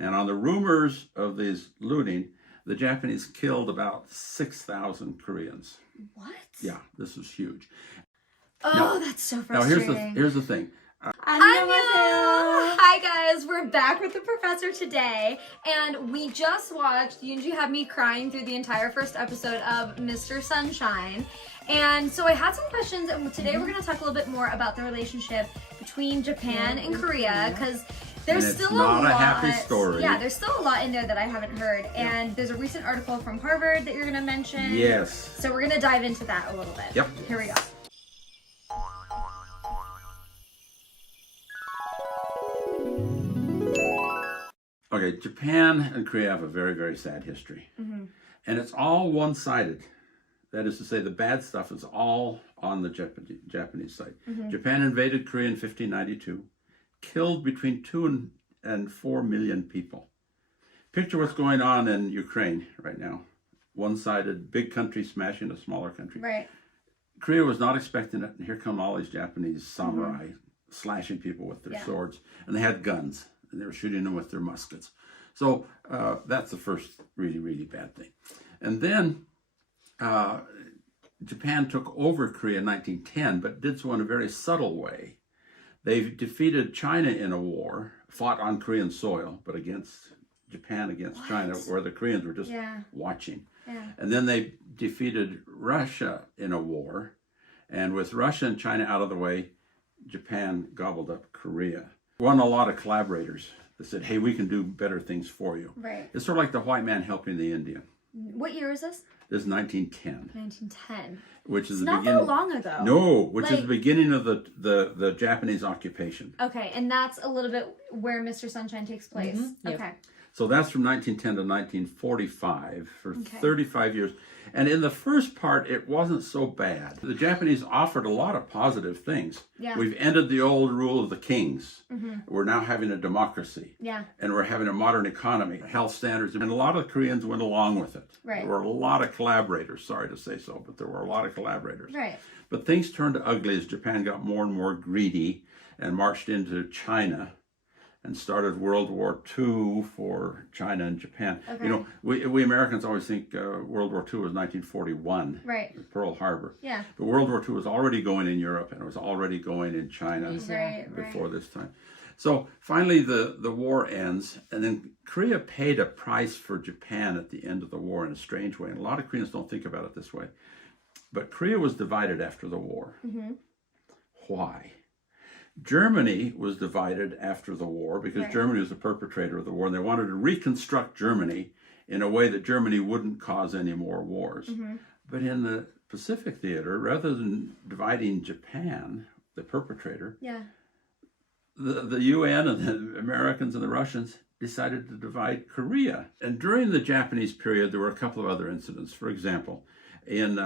And on the rumors of these looting, the Japanese killed about 6,000 Koreans. What? Yeah, this was huge. Oh, now, that's so frustrating. Now here's the thing. 안녕하세요. Hi guys, we're back with the professor today, and we just watched Yunji had me crying through the entire first episode of Mr. Sunshine. And so I had some questions, and today we're going to talk a little bit more about the relationship between Japan and Korea, because there's still a lot. Not a happy story. Yeah, there's still a lot in there that I haven't heard. And there's a recent article from Harvard that you're going to mention. Yes. So we're going to dive into that a little bit. Yep. Here we go. Okay, Japan and Korea have a very, very sad history. And it's all one-sided. That is to say, the bad stuff is all on the Japanese side. Japan invaded Korea in 1592, killed between 2 and 4 million people. Picture what's going on in Ukraine right now. One-sided, big country smashing a smaller country. Right. Korea was not expecting it, and here come all these Japanese samurai slashing people with their swords. And they had guns, and they were shooting them with their muskets. So that's the first really, really bad thing. And then Japan took over Korea in 1910, but did so in a very subtle way. They defeated China in a war, fought on Korean soil, but against Japan, against China, where the Koreans were just watching. And then they defeated Russia in a war, and with Russia and China out of the way, Japan gobbled up Korea. Won a lot of collaborators that said, hey, we can do better things for you. Right. It's sort of like the white man helping the Indian. What year is this? This is 1910. 1910. Which is it's the not beginning. that long ago. No, which is the beginning of the Japanese occupation. Okay, and that's a little bit where Mr. Sunshine takes place. Yep. Okay. So that's from 1910 to 1945 for 35 years. And in the first part, it wasn't so bad. The Japanese offered a lot of positive things. Yeah. We've ended the old rule of the kings. We're now having a democracy. Yeah. And we're having a modern economy, health standards. And a lot of Koreans went along with it. Right. There were a lot of collaborators, sorry to say so, but there were a lot of collaborators. Right. But things turned ugly as Japan got more and more greedy and marched into China and started World War II for China and Japan. Okay. You know, we Americans always think World War II was 1941, Right. Pearl Harbor. Yeah. But World War II was already going in Europe, and it was already going in China before this time. So finally the war ends, and then Korea paid a price for Japan at the end of the war in a strange way. And a lot of Koreans don't think about it this way. But Korea was divided after the war. Why? Germany was divided after the war because Germany was the perpetrator of the war, and they wanted to reconstruct Germany in a way that Germany wouldn't cause any more wars. But in the Pacific theater, rather than dividing Japan, the perpetrator, the UN and the Americans and the Russians decided to divide Korea. And during the Japanese period, there were a couple of other incidents. For example, in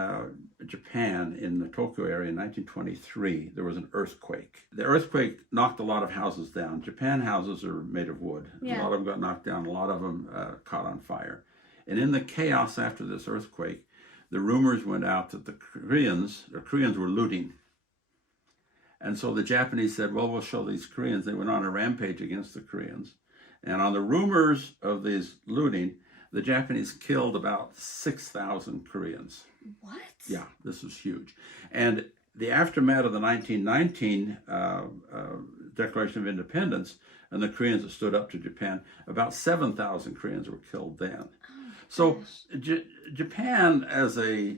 Japan, in the Tokyo area in 1923, there was an earthquake. The earthquake knocked a lot of houses down. Japan houses are made of wood. A lot of them got knocked down. A lot of them caught on fire. And in the chaos after this earthquake, the rumors went out that the Koreans were looting. And so the Japanese said, well, we'll show these Koreans. They went on a rampage against the Koreans. And on the rumors of these looting, the Japanese killed about 6,000 Koreans. What? Yeah, this was huge. And the aftermath of the 1919 Declaration of Independence and the Koreans that stood up to Japan, about 7,000 Koreans were killed then. So Japan, as a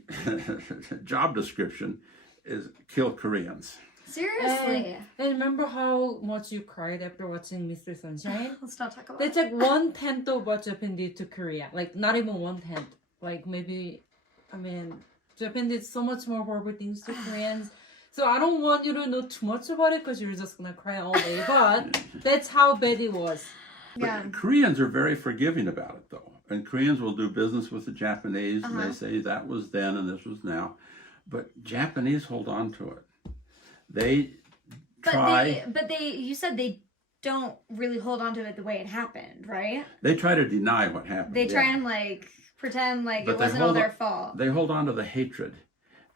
job description, is kill Koreans. Seriously? And remember how much you cried after watching Mr. Sunshine? Let's not talk about That's like 1/10 of what Japan did to Korea. Like, not even 1/10. Like, maybe, I mean, Japan did so much more horrible things to Koreans. So I don't want you to know too much about it because you're just going to cry all day. But that's how bad it was. But Koreans are very forgiving about it, though. And Koreans will do business with the Japanese, and they say that was then and this was now. But Japanese hold on to it. They try. But you said they don't really hold on to it the way it happened, right? They try to deny what happened. They try and pretend like it wasn't all their fault. They hold on to the hatred.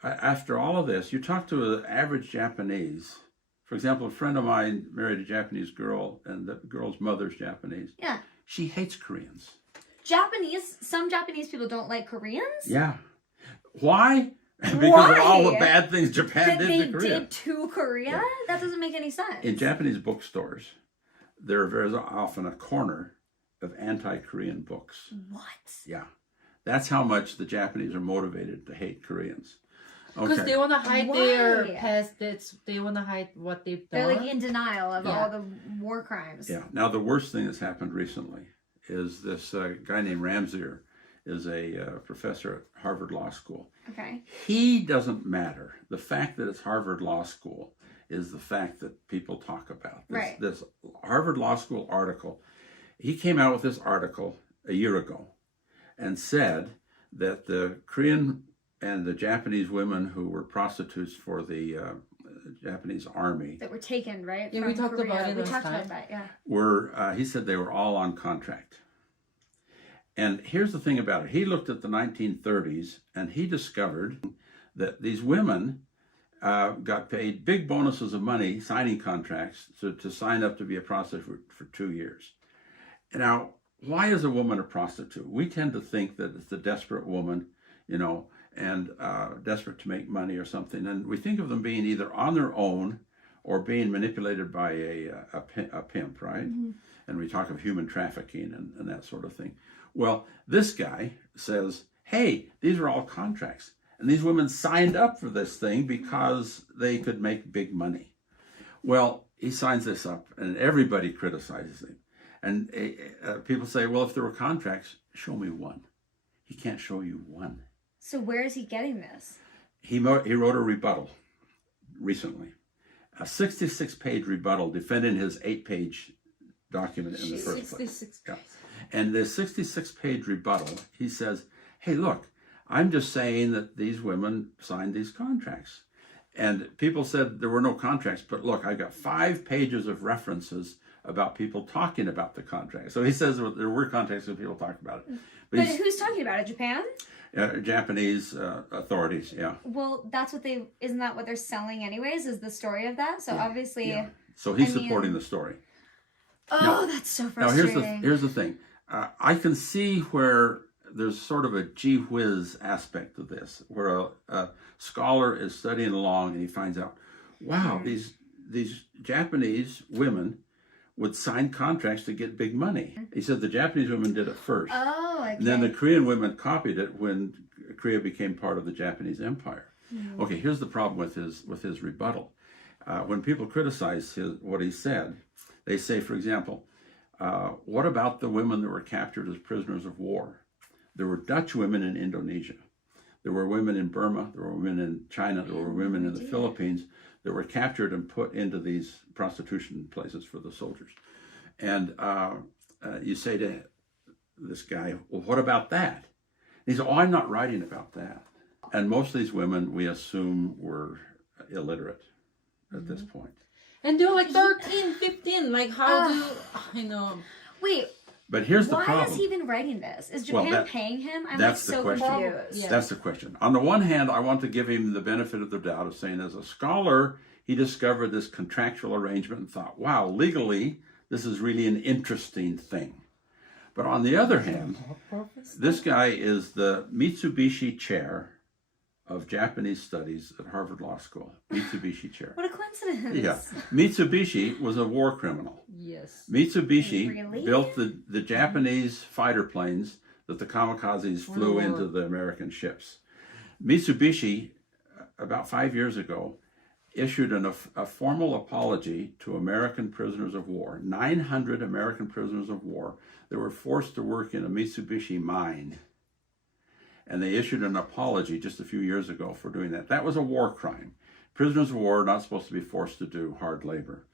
After all of this, you talk to an average Japanese. For example, a friend of mine married a Japanese girl, and the girl's mother's Japanese. Yeah. She hates Koreans. Some Japanese people don't like Koreans? Yeah. Why? Because of all the bad things Japan did to Korea. They did to Korea? Yeah. That doesn't make any sense. In Japanese bookstores, there are very often a corner of anti-Korean books. What? Yeah. That's how much the Japanese are motivated to hate Koreans. Because they want to hide their past. They want to hide what they've done. They're like in denial of all the war crimes. Yeah. Now, the worst thing that's happened recently is this guy named Ramsier is a professor at Harvard Law School. Okay. He doesn't matter. The fact that it's Harvard Law School is the fact that people talk about. This Harvard Law School article, he came out with this article a year ago and said that the Korean and the Japanese women who were prostitutes for the Japanese army that were taken, right? Yeah, we talked about it. We talked about that, yeah. Were he said they were all on contract. And here's the thing about it. He looked at the 1930s and he discovered that these women got paid big bonuses of money signing contracts to sign up to be a prostitute for 2 years. Now, why is a woman a prostitute? We tend to think that it's a desperate woman, you know, and desperate to make money or something. And we think of them being either on their own or being manipulated by a pimp, right? Mm-hmm. And we talk of human trafficking and that sort of thing. Well, this guy says, hey, these are all contracts. And these women signed up for this thing because they could make big money. Well, he signs this up and everybody criticizes him. And people say, well, if there were contracts, show me one. He can't show you one. So where is he getting this? He wrote a rebuttal recently. A 66-page rebuttal defending his 8-page document in the first place. 66 pages. Yeah. And the 66-page rebuttal, he says, hey, look, I'm just saying that these women signed these contracts. And people said there were no contracts, but look, I got 5 pages of references about people talking about the contract. So he says there were contracts and people talked about it. But who's talking about it? Japan? Japanese authorities, yeah. Well, isn't that what they're selling anyways, is the story of that? So obviously... Yeah. So he's supporting the story. Oh, now, that's so frustrating. Now here's the thing. I can see where there's sort of a gee whiz aspect to this, where a scholar is studying along and he finds out, wow, these Japanese women would sign contracts to get big money. He said the Japanese women did it first. Oh, okay. And then the Korean women copied it when Korea became part of the Japanese Empire. Mm. Okay, here's the problem with his rebuttal. When people criticize what he said, they say, for example, what about the women that were captured as prisoners of war? There were Dutch women in Indonesia. There were women in Burma. There were women in China. There were women in the Philippines that were captured and put into these prostitution places for the soldiers. And you say to this guy, well, what about that? And he said, oh, I'm not writing about that. And most of these women, we assume, were illiterate at this point. And they're like 13, 15. Like, how do I know? Wait. But here's the problem. Why is he even writing this? Is Japan paying him? I'm that's so the question. confused. Yeah. That's the question. On the one hand, I want to give him the benefit of the doubt of saying, as a scholar, he discovered this contractual arrangement and thought, wow, legally, this is really an interesting thing. But on the other hand, this guy is the Mitsubishi Chair of Japanese Studies at Harvard Law School. Mitsubishi Chair. What a coincidence. Yeah. Mitsubishi was a war criminal. Yes. Mitsubishi built the Japanese fighter planes that the kamikazes flew into the American ships. Mitsubishi, about 5 years ago, issued a formal apology to American prisoners of war, 900 American prisoners of war that were forced to work in a Mitsubishi mine. And they issued an apology just a few years ago for doing that. That was a war crime. Prisoners of war are not supposed to be forced to do hard labor.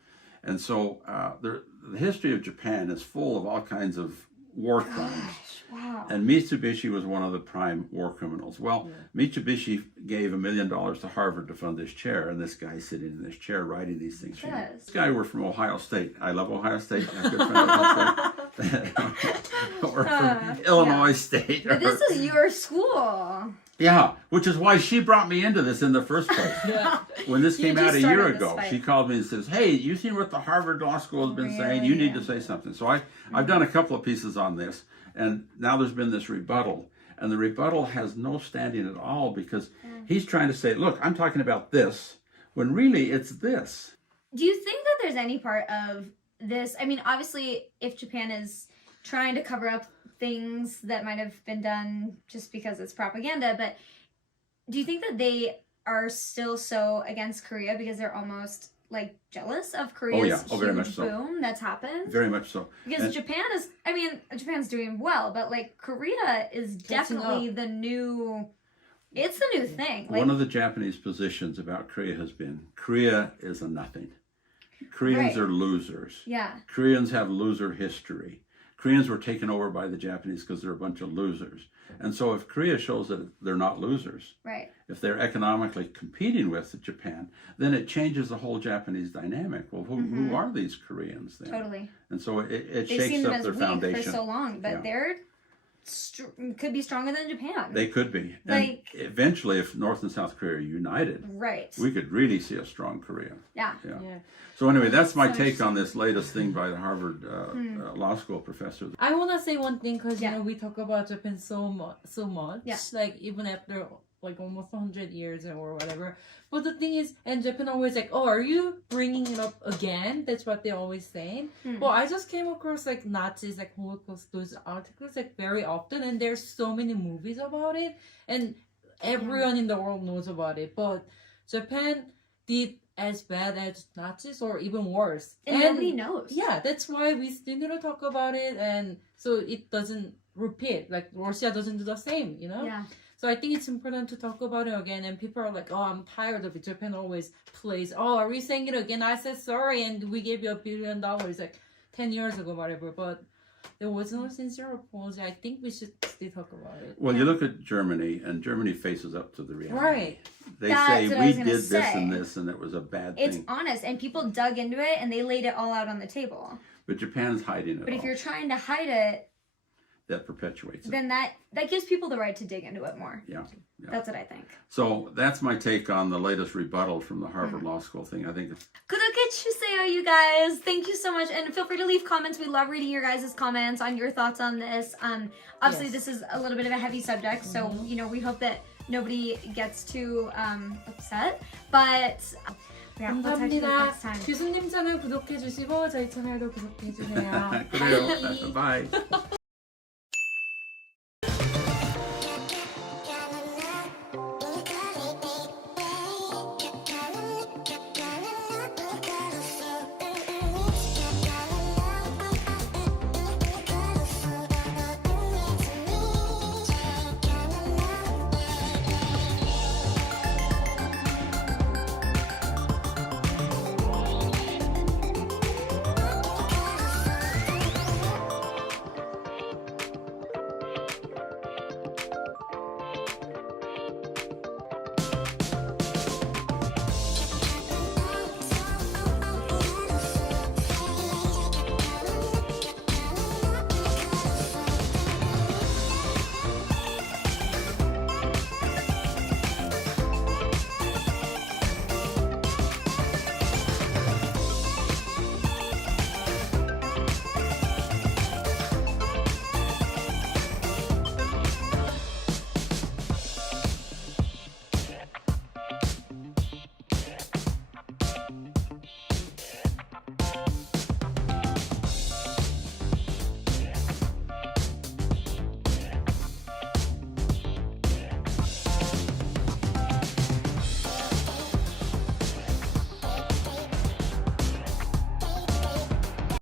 And so the history of Japan is full of all kinds of war crimes. Wow. And Mitsubishi was one of the prime war criminals. Well, Mitsubishi gave $1 million to Harvard to fund this chair, and this guy's sitting in this chair writing these things. This guy were from Ohio State. I love Ohio State. I'm a good friend of Ohio State. or from Illinois State. But this is your school. Yeah, which is why she brought me into this in the first place. Yeah. When this You came out just a year started this ago, fight. she called me and says, "Hey, you seen what the Harvard Law School has been saying? You need to say something." So I've done a couple of pieces on this, and now there's been this rebuttal, and the rebuttal has no standing at all because he's trying to say, "Look, I'm talking about this," when really it's this. Do you think that there's any part of this? I mean, obviously, if Japan is trying to cover up things that might have been done just because it's propaganda, but do you think that they are still so against Korea because they're almost like jealous of Korea's very much huge so. boom that's happened? Very much so. Because And- Japan is, I mean, Japan's doing well, but like Korea is definitely the new, it's the new thing. Like, One of the Japanese positions about Korea has been, Korea is a nothing. Koreans Right. are losers. yeah, Koreans have loser history. Koreans were taken over by the Japanese because they're a bunch of losers. And so if Korea shows that they're not losers, right. if they're economically competing with Japan, then it changes the whole Japanese dynamic. Well, who are these Koreans then? Totally. And so it They've seen shakes them up as their weak foundation. for so long, but Yeah. they're could be stronger than Japan. They could be. And Like- eventually, if North and South Korea are united, right. we could really see a strong Korea. Yeah. Yeah. Yeah. So anyway, that's my So take on this latest thing by the Harvard Law School professor. I want to say one thing because Yeah. you know we talk about Japan so much, Yeah. like even after like almost 100 years or whatever. But the thing is, and Japan always like, oh, are you bringing it up again? That's what they always say. Well, I just came across like Nazis, like Holocaust, those articles like very often, and there's so many movies about it, and everyone in the world knows about it. But Japan did as bad as Nazis or even worse, And nobody knows. yeah, that's why we still need to talk about it, and so it doesn't repeat. Like Russia doesn't do the same, you know. Yeah. So I think it's important to talk about it again. And people are like, "Oh, I'm tired of it." Japan always plays, "Oh, are we saying it again?" I said sorry, and we gave you $1 billion like 10 years ago, whatever. But there was no sincere apology. I think we should still talk about it. Well, you look at Germany, and Germany faces up to the reality. Right. They That's say what I we was gonna did this and say. this, and it was a bad It's thing. honest, and people dug into it, and they laid it all out on the table. But Japan's hiding it But if all. you're trying to hide it, That perpetuates it. then that gives people the right to dig into it more. Yeah. Yeah. That's what I think. So that's my take on the latest rebuttal from the Harvard Law School thing. I think it's 구독해주세요, you guys. Thank you so much, and feel free to leave comments. We love reading your guys' comments on your thoughts on this. Obviously, Yes. this is a little bit of a heavy subject, so you know we hope that nobody gets too upset. But yeah, we'll talk to you 감사합니다. next time. 교수님 채널 구독해 주시고 저희 채널도 구독해 주세요. 그래요. Bye.